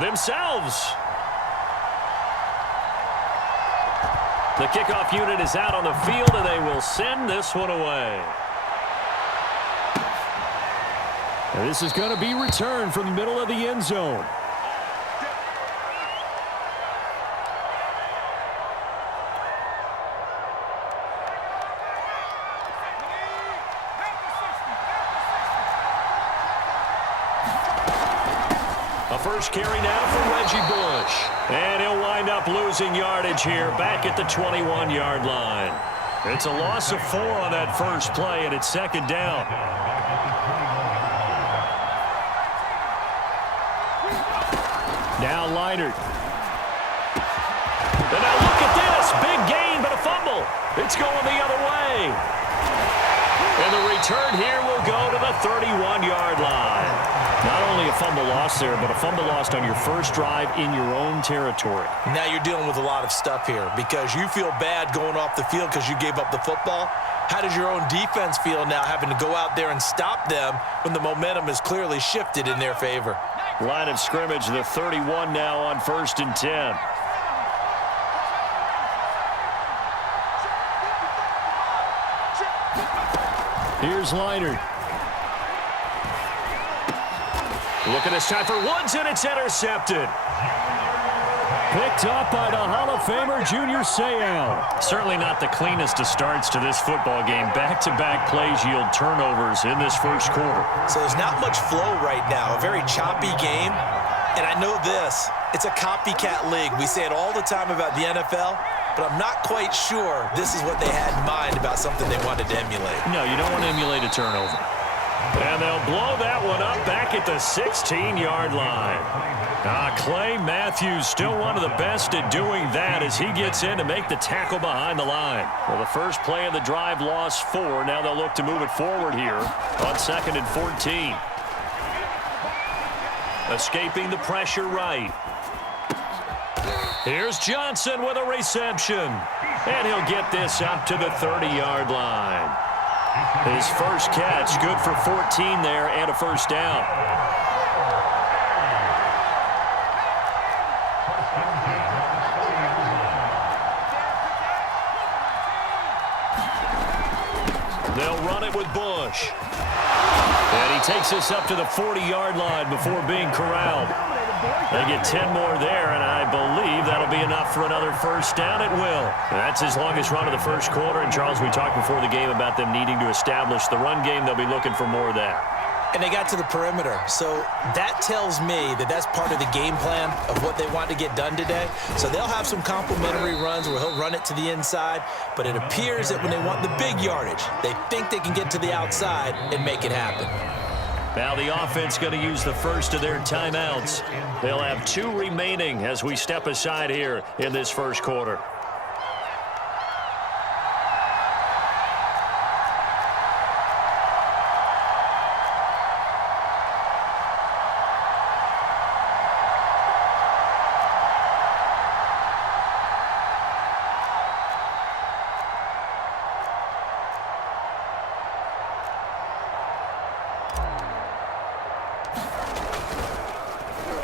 themselves. The kickoff unit is out on the field, and they will send this one away. And this is going to be returned from the middle of the end zone. A first carry now from Reggie Bush. And he'll wind up losing yardage here back at the 21-yard line. It's a loss of 4 on that first play, and it's second down. Now Leonard. And now look at this. Big gain, but a fumble. It's going the other way. And the return here will go to the 31-yard line. Not only a fumble loss there, but a fumble lost on your first drive in your own territory. Now you're dealing with a lot of stuff here because you feel bad going off the field because you gave up the football. How does your own defense feel now having to go out there and stop them when the momentum is clearly shifted in their favor? Line of scrimmage, the 31 now on 1st and 10. Here's Leonard. Looking this time for Woods, and it's intercepted. Picked up by the Hall of Famer Junior Seau. Certainly not the cleanest of starts to this football game. Back-to-back plays yield turnovers in this first quarter. So there's not much flow right now. A very choppy game. And I know this. It's a copycat league. We say it all the time about the NFL, but I'm not quite sure this is what they had in mind about something they wanted to emulate. No, you don't want to emulate a turnover. And they'll blow that one up back at the 16-yard line. Clay Matthews, still one of the best at doing that as he gets in to make the tackle behind the line. Well, the first play of the drive lost 4. Now they'll look to move it forward here on 2nd and 14. Escaping the pressure right. Here's Johnson with a reception. And he'll get this up to the 30-yard line. His first catch, good for 14 there and a first down. They'll run it with Bush. And he takes this up to the 40-yard line before being corralled. They get 10 more there, and I believe that'll be enough for another first down. It will. That's his longest run of the first quarter. And, Charles, we talked before the game about them needing to establish the run game. They'll be looking for more of that. And they got to the perimeter. So that tells me that that's part of the game plan of what they want to get done today. So they'll have some complementary runs where he'll run it to the inside. But it appears that when they want the big yardage, they think they can get to the outside and make it happen. Now the offense going to use the first of their timeouts. They'll have 2 remaining as we step aside here in this first quarter.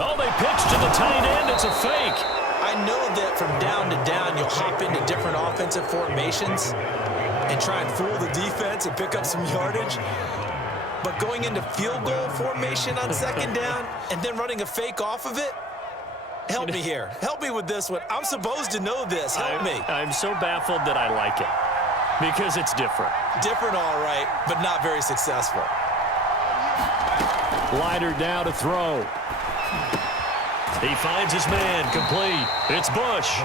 Oh, they pitch to the tight end. It's a fake. I know that from down to down, you'll hop into different offensive formations and try and fool the defense and pick up some yardage. But going into field goal formation on 2nd down and then running a fake off of it, help me here. Help me with this one. I'm supposed to know this. Help me. I'm so baffled that I like it because it's different. Different, all right, but not very successful. Leonard now to throw. He finds his man, complete. It's Bush.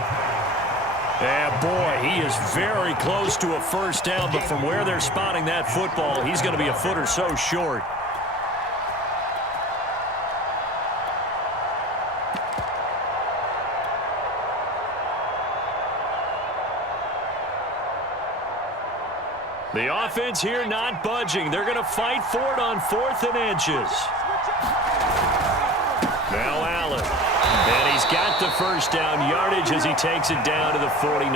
And boy, he is very close to a first down, but from where they're spotting that football, he's going to be a foot or so short. The offense here not budging. They're going to fight for it on 4th and inches. Now Allen. And he's got the first down yardage as he takes it down to the 49.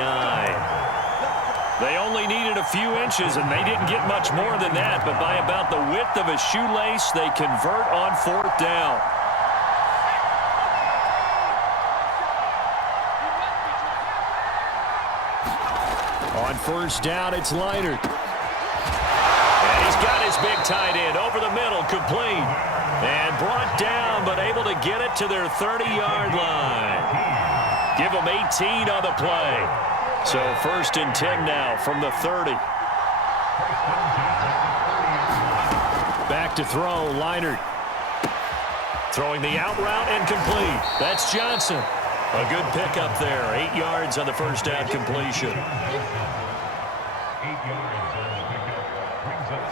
They only needed a few inches, and they didn't get much more than that. But by about the width of a shoelace, they convert on 4th down. On first down, it's Leonard. And he's got his big tight end over the middle, complete. And brought down, but able to get it to their 30-yard line. Give them 18 on the play. So 1st and 10 now from the 30. Back to throw, Leonard. Throwing the out route and complete. That's Johnson. A good pickup there. 8 yards on the first down completion.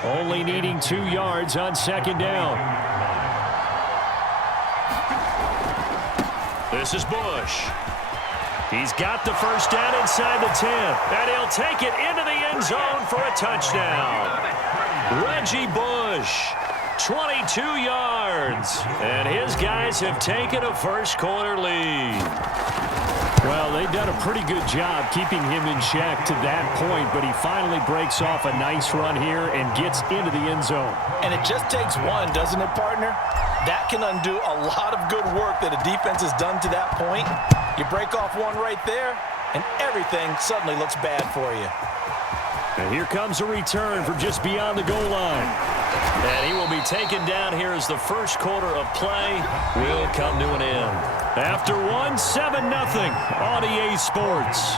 Only needing 2 yards on second down. This is Bush. He's got the first down inside the 10. And he'll take it into the end zone for a touchdown. Reggie Bush, 22 yards. And his guys have taken a first-quarter lead. Well, they've done a pretty good job keeping him in check to that point, but he finally breaks off a nice run here and gets into the end zone. And it just takes one, doesn't it, partner? That can undo a lot of good work that a defense has done to that point. You break off one right there, and everything suddenly looks bad for you. And here comes a return from just beyond the goal line. And he will be taken down here as the first quarter of play will come to an end. After one, 7-0 on EA Sports.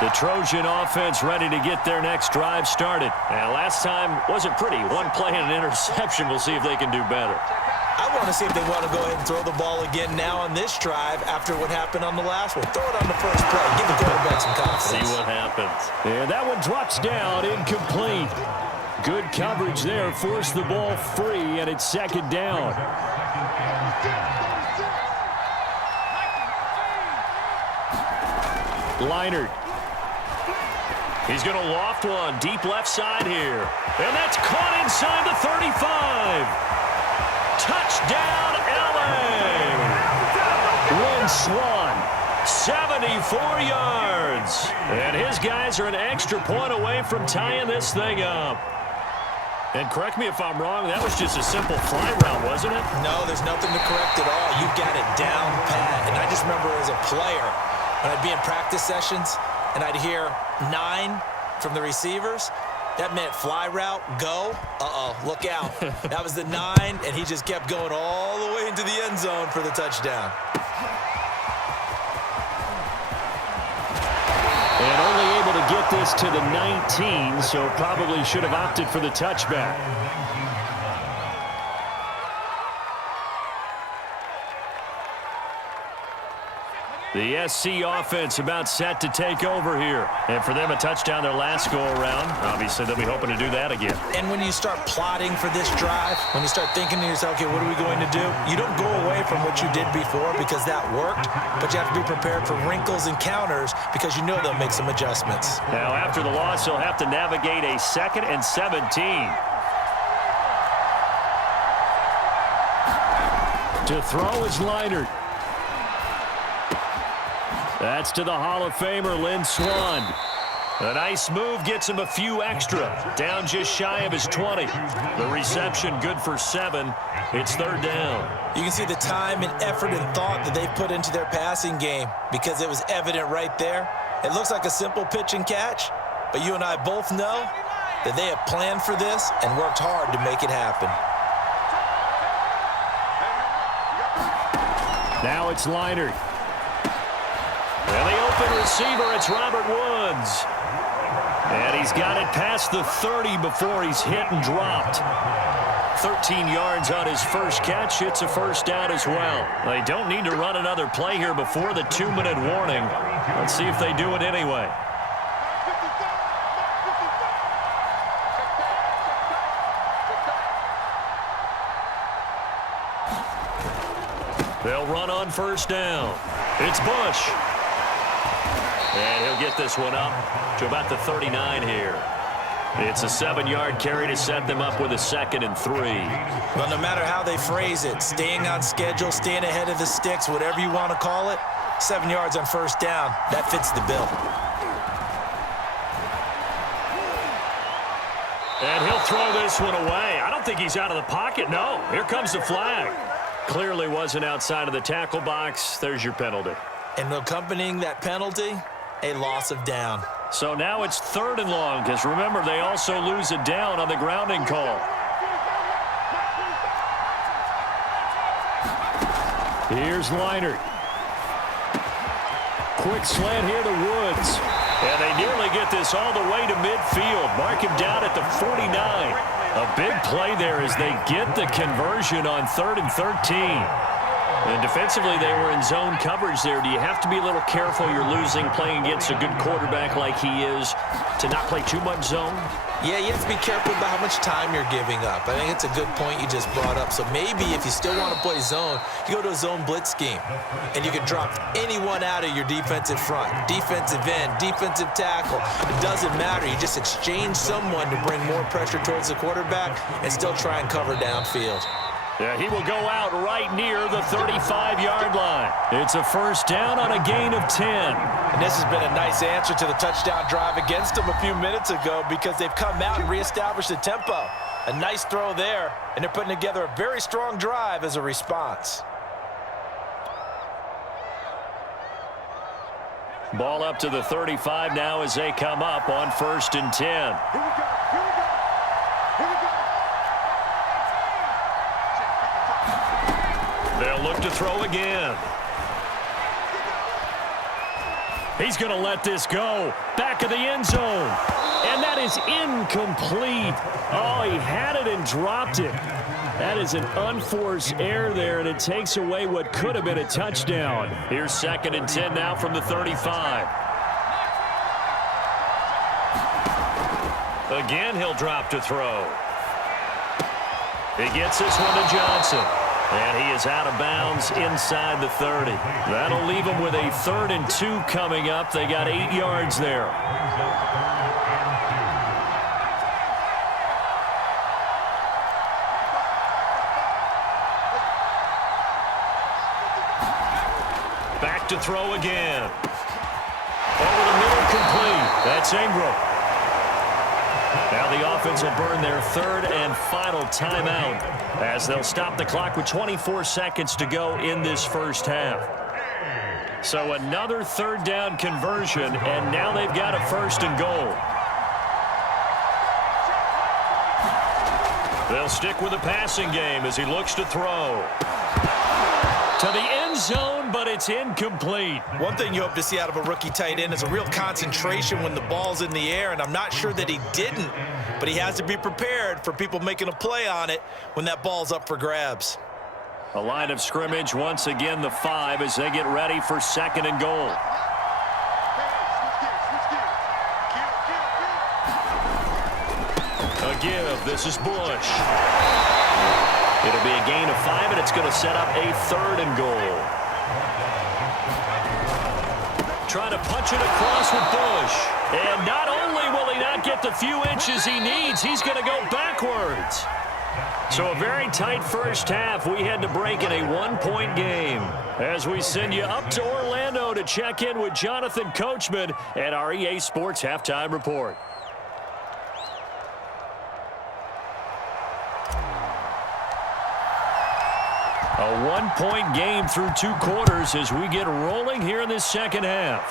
The Trojan offense ready to get their next drive started. And last time wasn't pretty. One play and an interception. We'll see if they can do better. I want to see if they want to go ahead and throw the ball again now on this drive after what happened on the last one. Throw it on the first play. Give the quarterback some confidence. See what happens. And that one drops down, incomplete. Good coverage there. Forced the ball free, and it's second down. Leonard. He's going to loft one deep left side here. And that's caught inside the 35. Touchdown, L.A. Lynn Swan, 74 yards. And his guys are an extra point away from tying this thing up. And correct me if I'm wrong, that was just a simple fly route, wasn't it? No, there's nothing to correct at all. You've got it down pat. And I just remember as a player, when I'd be in practice sessions, and I'd hear 9 from the receivers, that meant fly route, go. Look out. That was the 9, and he just kept going all the way into the end zone for the touchdown. And only able to get this to the 19, so probably should have opted for the touchback. The SC offense about set to take over here. And for them, a touchdown their last go-around. Obviously, they'll be hoping to do that again. And when you start plotting for this drive, when you start thinking to yourself, okay, what are we going to do? You don't go away from what you did before because that worked, but you have to be prepared for wrinkles and counters because you know they'll make some adjustments. Now, after the loss, he'll have to navigate a 2nd and 17. To throw is Leonard. That's to the Hall of Famer, Lynn Swan. A nice move gets him a few extra. Down just shy of his 20. The reception good for 7. It's 3rd down. You can see the time and effort and thought that they've put into their passing game because it was evident right there. It looks like a simple pitch and catch, but you and I both know that they have planned for this and worked hard to make it happen. Now it's Leonard. And the open receiver, it's Robert Woods. And he's got it past the 30 before he's hit and dropped. 13 yards on his first catch. It's a first down as well. They don't need to run another play here before the 2-minute warning. Let's see if they do it anyway. They'll run on first down. It's Bush. And he'll get this one up to about the 39 here. It's a 7-yard carry to set them up with a 2nd and 3. Well, no matter how they phrase it, staying on schedule, staying ahead of the sticks, whatever you want to call it, 7 yards on first down, that fits the bill. And he'll throw this one away. I don't think he's out of the pocket. No, here comes the flag. clearly wasn't outside of the tackle box. There's your penalty. And accompanying that penalty, a loss of down. So now it's 3rd and long, because remember, they also lose a down on the grounding call. Here's Leinart. Quick slant here to Woods. And they nearly get this all the way to midfield. Mark him down at the 49. A big play there as they get the conversion on 3rd and 13. And defensively, they were in zone coverage there. Do you have to be a little careful? You're losing playing against a good quarterback like he is to not play too much zone? Yeah, you have to be careful about how much time you're giving up. I think it's a good point you just brought up. So maybe if you still want to play zone, you go to a zone blitz scheme. And you can drop anyone out of your defensive front. Defensive end, defensive tackle. It doesn't matter. You just exchange someone to bring more pressure towards the quarterback and still try and cover downfield. Yeah, he will go out right near the 35-yard line. It's a first down on a gain of 10. And this has been a nice answer to the touchdown drive against them a few minutes ago because they've come out and reestablished the tempo. A nice throw there, and they're putting together a very strong drive as a response. Ball up to the 35 now as they come up on 1st and 10. They'll look to throw again. He's going to let this go. Back of the end zone. And that is incomplete. Oh, he had it and dropped it. That is an unforced error there, and it takes away what could have been a touchdown. Here's 2nd and 10 now from the 35. Again, he'll drop to throw. He gets this one to Johnson. And he is out of bounds inside the 30. That'll leave him with a 3rd and 2 coming up. They got 8 yards there. Back to throw again. Over the middle, complete. That's Ingram. Now the offense will burn their 3rd and final timeout as they'll stop the clock with 24 seconds to go in this first half. So another 3rd down conversion, and now they've got a 1st and goal. They'll stick with the passing game as he looks to throw. To the end zone, but it's incomplete. One thing you hope to see out of a rookie tight end is a real concentration when the ball's in the air, and I'm not sure that he didn't, but he has to be prepared for people making a play on it when that ball's up for grabs. A line of scrimmage once again, the 5, as they get ready for 2nd and goal. A give. This is Bush. It'll be a gain of 5, and it's going to set up a 3rd and goal. Trying to punch it across with Bush. And not only will he not get the few inches he needs, he's going to go backwards. So a very tight first half. We had to break in a 1-point game. As we send you up to Orlando to check in with Jonathan Coachman at our EA Sports Halftime Report. A 1-point game through 2 quarters as we get rolling here in this second half.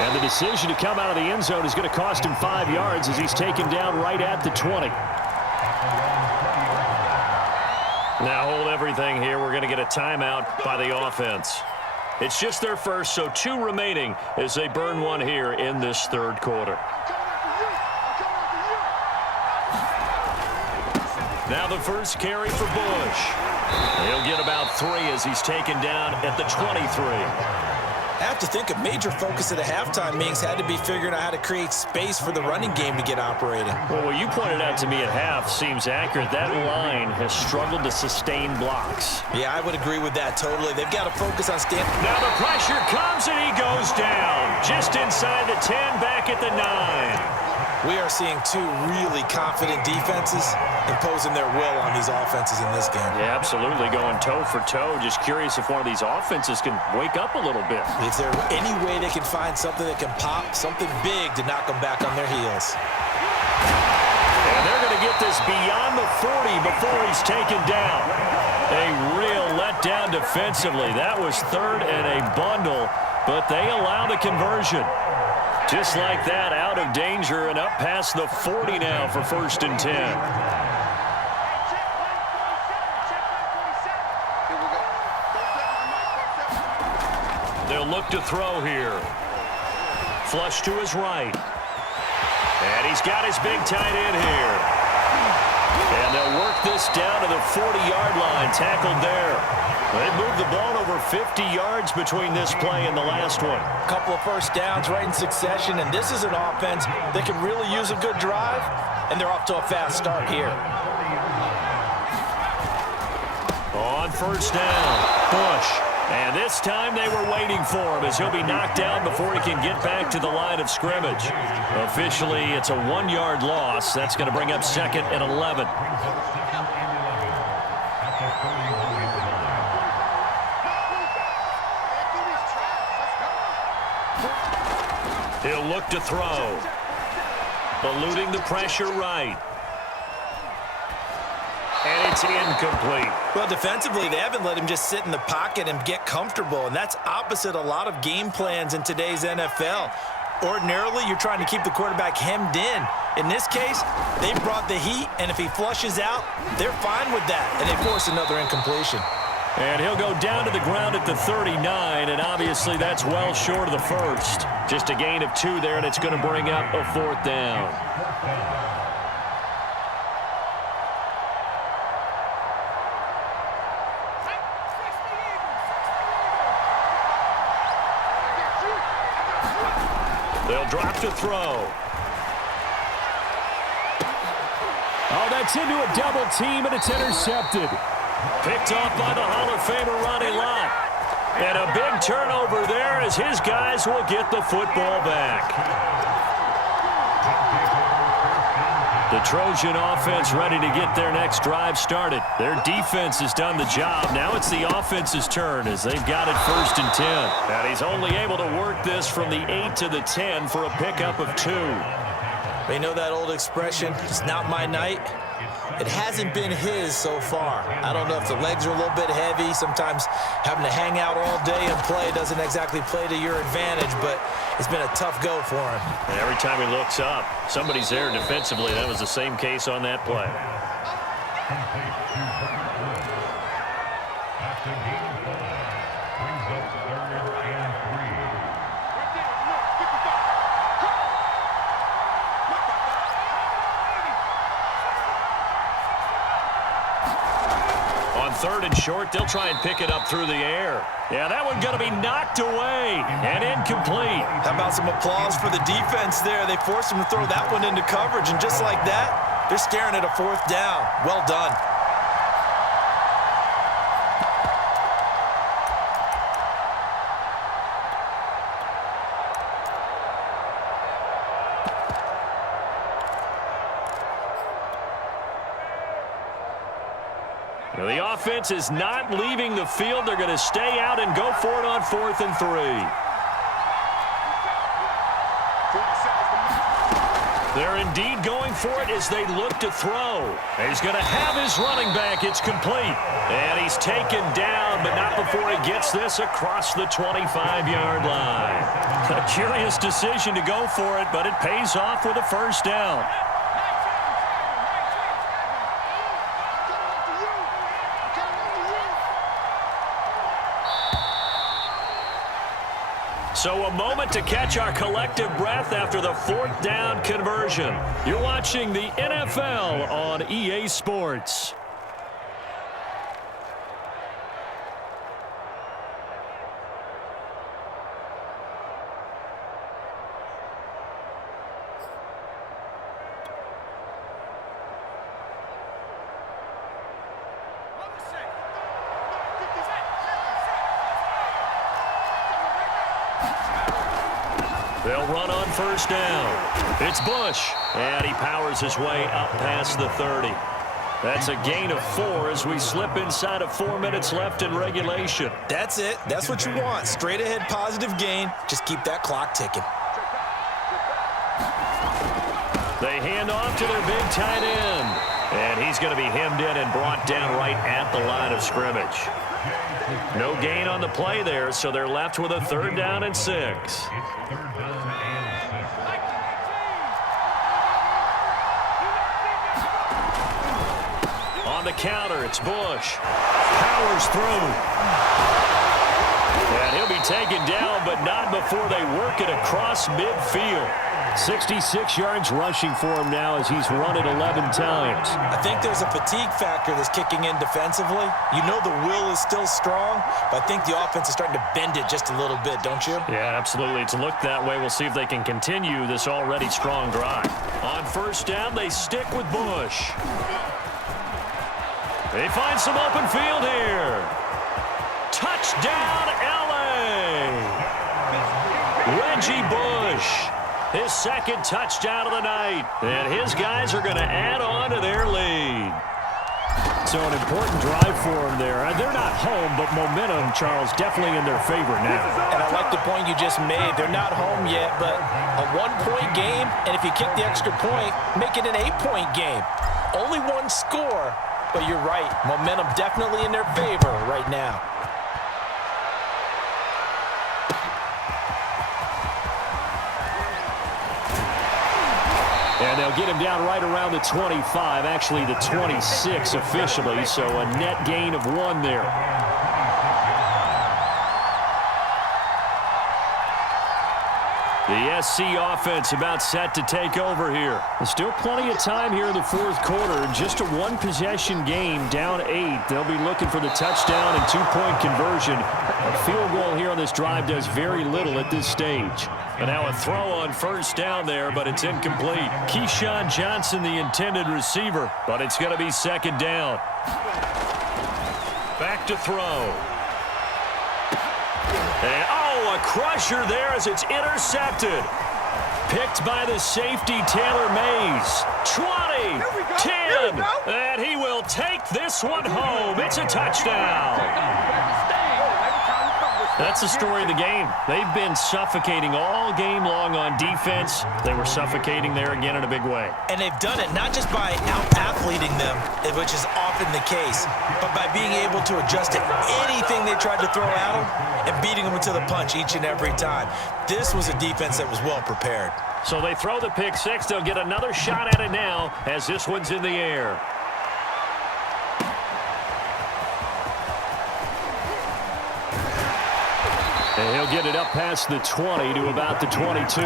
And the decision to come out of the end zone is going to cost him 5 yards as he's taken down right at the 20. Now hold everything here. We're going to get a timeout by the offense. It's just their first, so 2 remaining as they burn one here in this 3rd quarter. Now the first carry for Bush. He'll get about 3 as he's taken down at the 23. I have to think a major focus of the halftime meetings had to be figuring out how to create space for the running game to get operating. Well, what you pointed out to me at half seems accurate. That line has struggled to sustain blocks. Yeah, I would agree with that totally. They've got to focus on standing. Now the pressure comes and he goes down. Just inside the 10, back at the 9. We are seeing 2 really confident defenses imposing their will on these offenses in this game. Yeah, absolutely, going toe for toe. Just curious if one of these offenses can wake up a little bit. If there's any way they can find something that can pop, something big to knock them back on their heels. And they're going to get this beyond the 40 before he's taken down. A real letdown defensively. That was third and a bundle, but they allow the conversion. Just like that, out of danger and up past the 40 now for 1st and 10. They'll look to throw here. Flush to his right. And he's got his big tight end here. And they'll work this down to the 40-yard line, tackled there. They moved the ball over 50 yards between this play and the last one. A couple of first downs right in succession, and this is an offense that can really use a good drive, and they're off to a fast start here. On 1st down, Bush. And this time they were waiting for him as he'll be knocked down before he can get back to the line of scrimmage. Officially, it's a 1-yard loss. That's going to bring up 2nd and 11. He'll look to throw. Eluding the pressure right. And it's incomplete. Well, defensively, they haven't let him just sit in the pocket and get comfortable, and that's opposite a lot of game plans in today's NFL. Ordinarily, you're trying to keep the quarterback hemmed in. In this case, they brought the heat, and if he flushes out, they're fine with that, and they force another incompletion. And he'll go down to the ground at the 39, and obviously that's well short of the first. Just a gain of 2 there, and it's going to bring up a 4th down. They'll drop to throw. Oh, that's into a double team, and it's intercepted. Picked off by the Hall of Famer Ronnie Lott. And a big turnover there as his guys will get the football back. The Trojan offense ready to get their next drive started. Their defense has done the job. Now it's the offense's turn as they've got it 1st and 10. And he's only able to work this from the 8 to the 10 for a pickup of 2. They know that old expression, it's not my night. It hasn't been his so far. I don't know if the legs are a little bit heavy. Sometimes having to hang out all day and play doesn't exactly play to your advantage, but it's been a tough go for him. And every time he looks up, somebody's there defensively. That was the same case on that play. On 3rd and short, they'll try and pick it up through the air. Yeah, that one going to be knocked away and incomplete. How about some applause for the defense there? They forced him to throw that one into coverage, and just like that, they're staring at a 4th down. Well done. The offense is not leaving the field. They're going to stay out and go for it on 4th and 3. They're indeed going for it as they look to throw. He's going to have his running back. It's complete. And he's taken down, but not before he gets this across the 25-yard line. A curious decision to go for it, but it pays off with a 1st down. So a moment to catch our collective breath after the 4th down conversion. You're watching the NFL on EA Sports. They'll run on 1st down. It's Bush, and he powers his way up past the 30. That's a gain of 4 as we slip inside of 4 minutes left in regulation. That's it. That's what you want. Straight ahead positive gain. Just keep that clock ticking. They hand off to their big tight end. And he's going to be hemmed in and brought down right at the line of scrimmage. No gain on the play there, so they're left with a 3rd down and 6. On the counter, it's Bush. Powers through. And he'll be taken down, but not before they work it across midfield. 66 yards rushing for him now as he's run it 11 times. I think there's a fatigue factor that's kicking in defensively. You know the will is still strong, but I think the offense is starting to bend it just a little bit, don't you? Yeah, absolutely. It's looked that way. We'll see if they can continue this already strong drive. On 1st down, they stick with Bush. They find some open field here. Touchdown, L.A. Reggie Bush. His 2nd touchdown of the night. And his guys are going to add on to their lead. So an important drive for them there. They're not home, but momentum, Charles, definitely in their favor now. And I like the point you just made. They're not home yet, but a 1-point game, and if you kick the extra point, make it an 8-point game. Only 1 score, but you're right. Momentum definitely in their favor right now. And they'll get him down right around the 25, actually the 26 officially, so a net gain of 1 there. The SC offense about set to take over here. There's still plenty of time here in the 4th quarter. Just a 1-possession game, down 8. They'll be looking for the touchdown and 2-point conversion. A field goal here on this drive does very little at this stage. And now a throw on 1st down there, but it's incomplete. Keyshawn Johnson, the intended receiver, but it's going to be 2nd down. Back to throw. And, a crusher there as it's intercepted. Picked by the safety, Taylor Mays. 20, 10, and he will take this one home. It's a touchdown. That's the story of the game. They've been suffocating all game long on defense. They were suffocating there again in a big way. And they've done it not just by out-athleting them, which is often the case, but by being able to adjust to anything they tried to throw at them and beating them into the punch each and every time. This was a defense that was well prepared. So they throw the pick 6. They'll get another shot at it now as this one's in the air. And he'll get it up past the 20 to about the 22.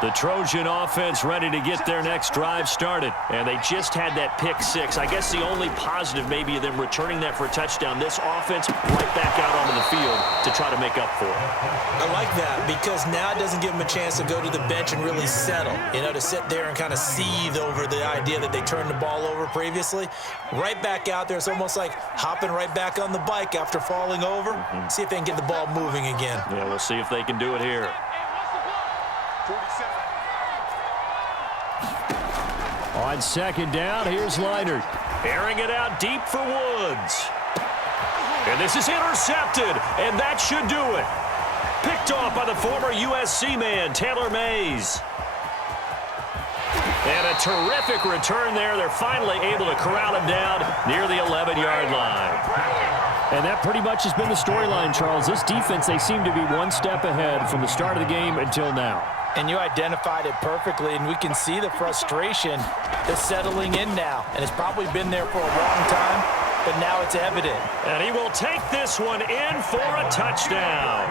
The Trojan offense ready to get their next drive started. And they just had that pick 6. I guess the only positive maybe of them returning that for a touchdown. This offense right back out onto the field to try to make up for it. I like that because now it doesn't give them a chance to go to the bench and really settle. You know, to sit there and kind of seethe over the idea that they turned the ball over previously. Right back out there. It's almost like hopping right back on the bike after falling over. See if they can get the ball moving again. Yeah, we'll see if they can do it here. On 2nd down, here's Leinart. Airing it out deep for Woods. And this is intercepted, and that should do it. Picked off by the former USC man, Taylor Mays. And a terrific return there. They're finally able to corral him down near the 11-yard line. And that pretty much has been the storyline, Charles. This defense, they seem to be one step ahead from the start of the game until now. And you identified it perfectly, and we can see the frustration that's settling in now. And it's probably been there for a long time, but now it's evident. And he will take this one in for a touchdown.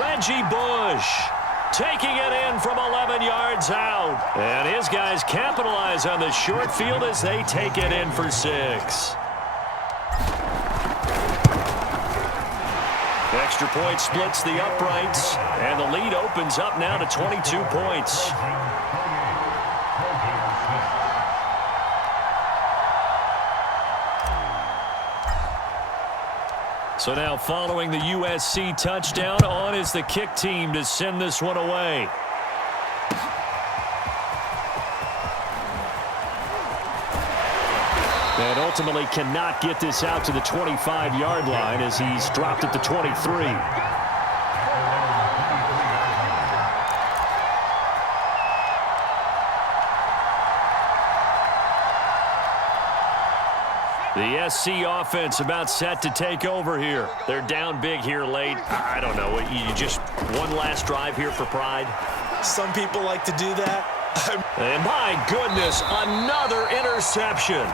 Reggie Bush taking it in from 11 yards out. And his guys capitalize on the short field as they take it in for 6. Extra point splits the uprights, and the lead opens up now to 22 points. So now following the USC touchdown, on is the kick team to send this one away. And ultimately cannot get this out to the 25-yard line as he's dropped at the 23. The SC offense about set to take over here. They're down big here late. I don't know. You just one last drive here for pride? Some people like to do that. And my goodness, another interception.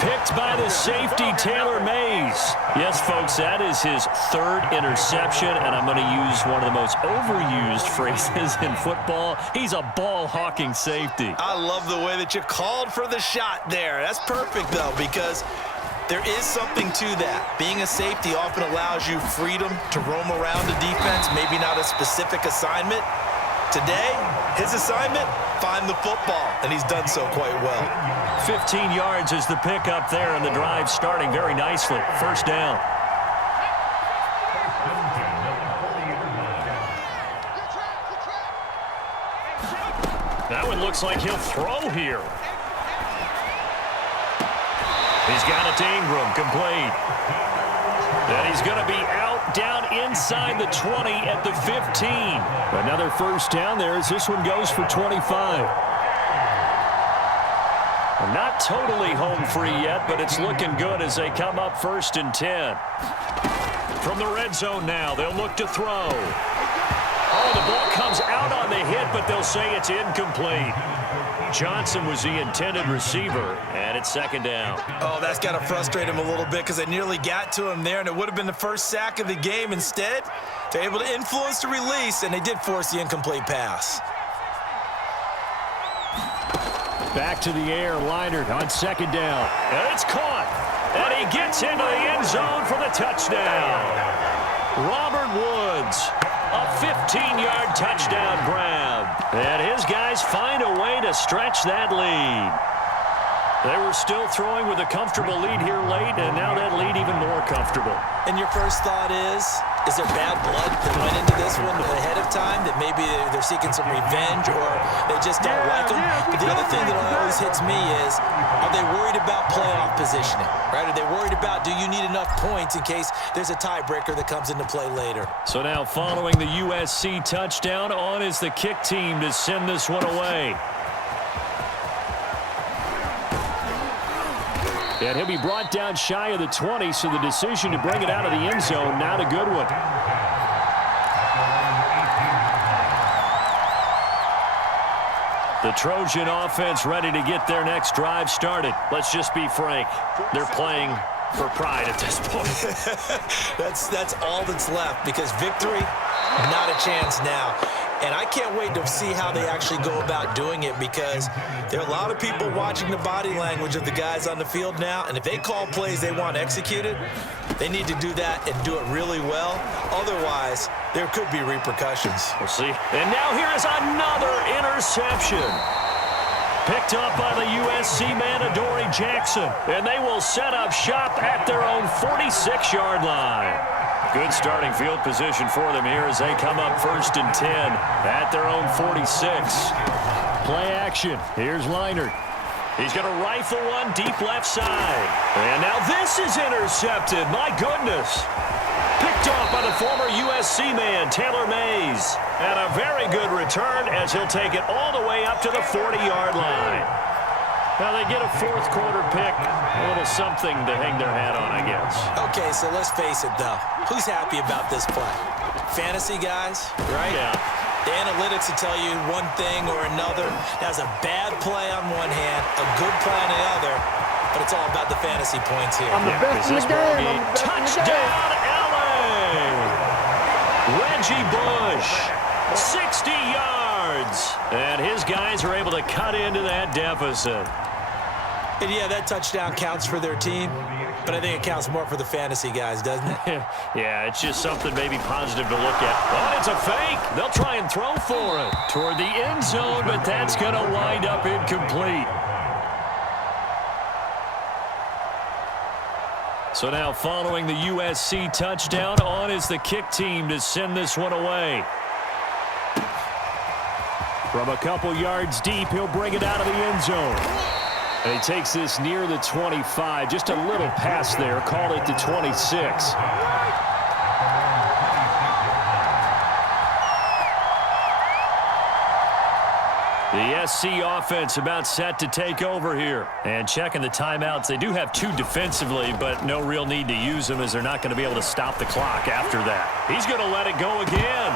Picked by the safety, Taylor Mays. Yes, folks, that is his third interception, and I'm going to use one of the most overused phrases in football. He's a ball-hawking safety. I love the way that you called for the shot there. That's perfect, though, because there is something to that. Being a safety often allows you freedom to roam around the defense, maybe not a specific assignment. Today, his assignment, find the football, and he's done so quite well. 15 yards is the pickup there, and the drive starting very nicely. First down. That one looks like he'll throw here. He's got it to Ingram, complete. And he's going to be out down inside the 20 at the 15. Another first down there as this one goes for 25. Not totally home free yet, but it's looking good as they come up 1st and 10. From the red zone now, they'll look to throw. Oh, the ball comes out on the hit, but they'll say it's incomplete. Johnson was the intended receiver, and it's 2nd down. Oh, that's got to frustrate him a little bit because they nearly got to him there, and it would have been the first sack of the game. Instead, they're able to influence the release, and they did force the incomplete pass. Back to the air, Leinart on 2nd down. And it's caught, and he gets into the end zone for the touchdown. Robert Woods, a 15-yard touchdown grab. And his guys find a way to stretch that lead. They were still throwing with a comfortable lead here late, and now that lead even more comfortable. And your first thought is there bad blood that went into this one ahead of time, that maybe they're seeking some revenge or they just don't like them? But the other thing that always hits me is, are they worried about playoff positioning, right? Are they worried about, do you need enough points in case there's a tiebreaker that comes into play later? So now following the USC touchdown, on is the kick team to send this one away. And he'll be brought down shy of the 20, so the decision to bring it out of the end zone, not a good one. The Trojan offense ready to get their next drive started. Let's just be frank. They're playing for pride at this point. That's all that's left, because victory, not a chance now. And I can't wait to see how they actually go about doing it, because there are a lot of people watching the body language of the guys on the field now, and if they call plays they want executed, they need to do that and do it really well. Otherwise, there could be repercussions. We'll see. And now here is another interception. Picked up by the USC man, Adoree Jackson. And they will set up shop at their own 46-yard line. Good starting field position for them here as they come up 1st and 10 at their own 46. Play action. Here's Leinart. He's going to rifle one deep left side. And now this is intercepted. My goodness. Picked off by the former USC man, Taylor Mays. And a very good return as he'll take it all the way up to the 40-yard line. Now they get a 4th quarter pick. A little something to hang their hat on, I guess. Okay, so let's face it, though. Who's happy about this play? Fantasy guys, right? Yeah. The analytics will tell you one thing or another. That's a bad play on one hand, a good play on the other, but it's all about the fantasy points here. I'm the best in the game. Touchdown, LA! Reggie Bush, 60 yards. And his guys are able to cut into that deficit. And yeah, that touchdown counts for their team, but I think it counts more for the fantasy guys, doesn't it? Yeah, it's just something maybe positive to look at. Oh, it's a fake. They'll try and throw for it toward the end zone, but that's going to wind up incomplete. So now following the USC touchdown, on is the kick team to send this one away. From a couple yards deep, he'll bring it out of the end zone. And he takes this near the 25. Just a little pass there. Called it the 26. The SC offense about set to take over here. And checking the timeouts. They do have 2 defensively, but no real need to use them as they're not going to be able to stop the clock after that. He's going to let it go again.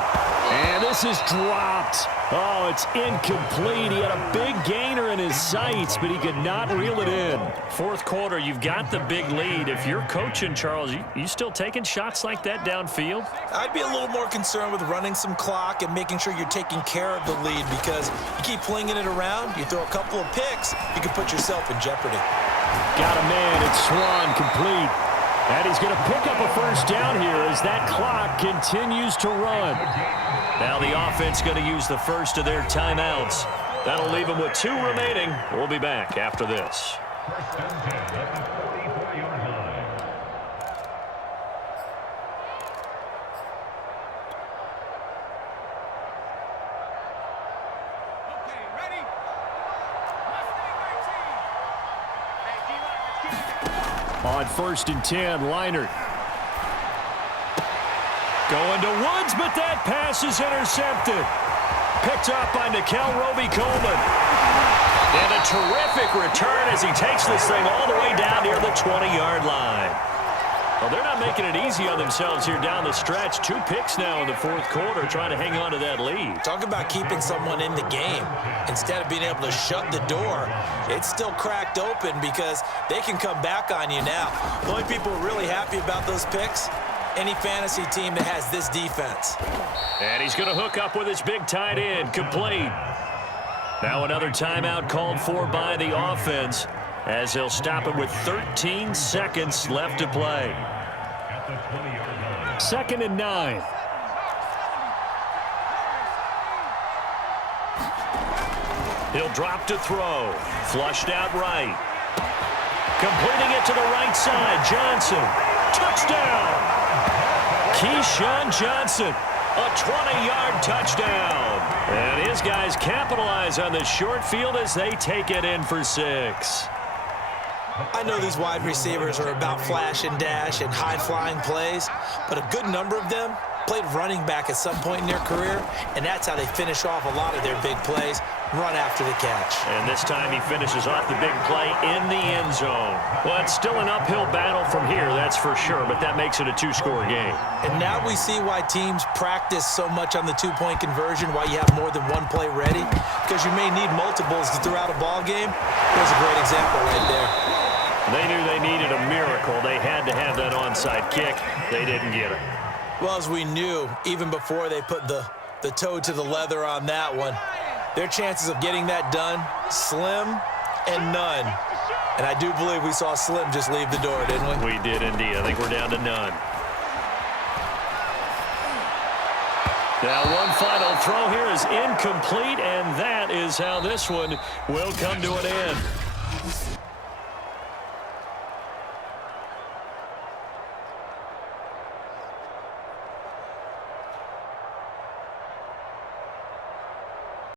And this is dropped. Oh, it's incomplete. He had a big gainer in his sights, but he could not reel it in. Fourth quarter, you've got the big lead. If you're coaching, Charles, you still taking shots like that downfield? I'd be a little more concerned with running some clock and making sure you're taking care of the lead, because you keep flinging it around, you throw a couple of picks, you can put yourself in jeopardy. Got a man. It's Swan complete. And he's going to pick up a first down here as that clock continues to run. Now the offense going to use the first of their timeouts. That'll leave them with 2 remaining. We'll be back after this. On 1st and 10, Leinart. Going to Woods, but that pass is intercepted. Picked up by Nickel Roby-Coleman. And a terrific return as he takes this thing all the way down near the 20-yard line. Well, they're not making it easy on themselves here down the stretch. 2 picks now in the fourth quarter trying to hang on to that lead. Talk about keeping someone in the game. Instead of being able to shut the door, it's still cracked open because they can come back on you now. The only people who are really happy about those picks, any fantasy team that has this defense. And he's going to hook up with his big tight end, complete. Now another timeout called for by the offense as they'll stop it with 13 seconds left to play. 2nd and 9. He'll drop to throw. Flushed out right. Completing it to the right side. Johnson. Touchdown. Keyshawn Johnson. A 20-yard touchdown. And his guys capitalize on the short field as they take it in for 6. I know these wide receivers are about flash and dash and high-flying plays, but a good number of them played running back at some point in their career, and that's how they finish off a lot of their big plays, run after the catch. And this time he finishes off the big play in the end zone. Well, it's still an uphill battle from here, that's for sure, but that makes it a 2-score game. And now we see why teams practice so much on the 2-point conversion, why you have more than one play ready, because you may need multiples to throw out a ball game. There's a great example right there. They knew they needed a miracle. They had to have that onside kick. They didn't get it. Well, as we knew, even before they put the toe to the leather on that one, their chances of getting that done, slim and none. And I do believe we saw Slim just leave the door, didn't we? We did indeed. I think we're down to none. Now one final throw here is incomplete, and that is how this one will come to an end.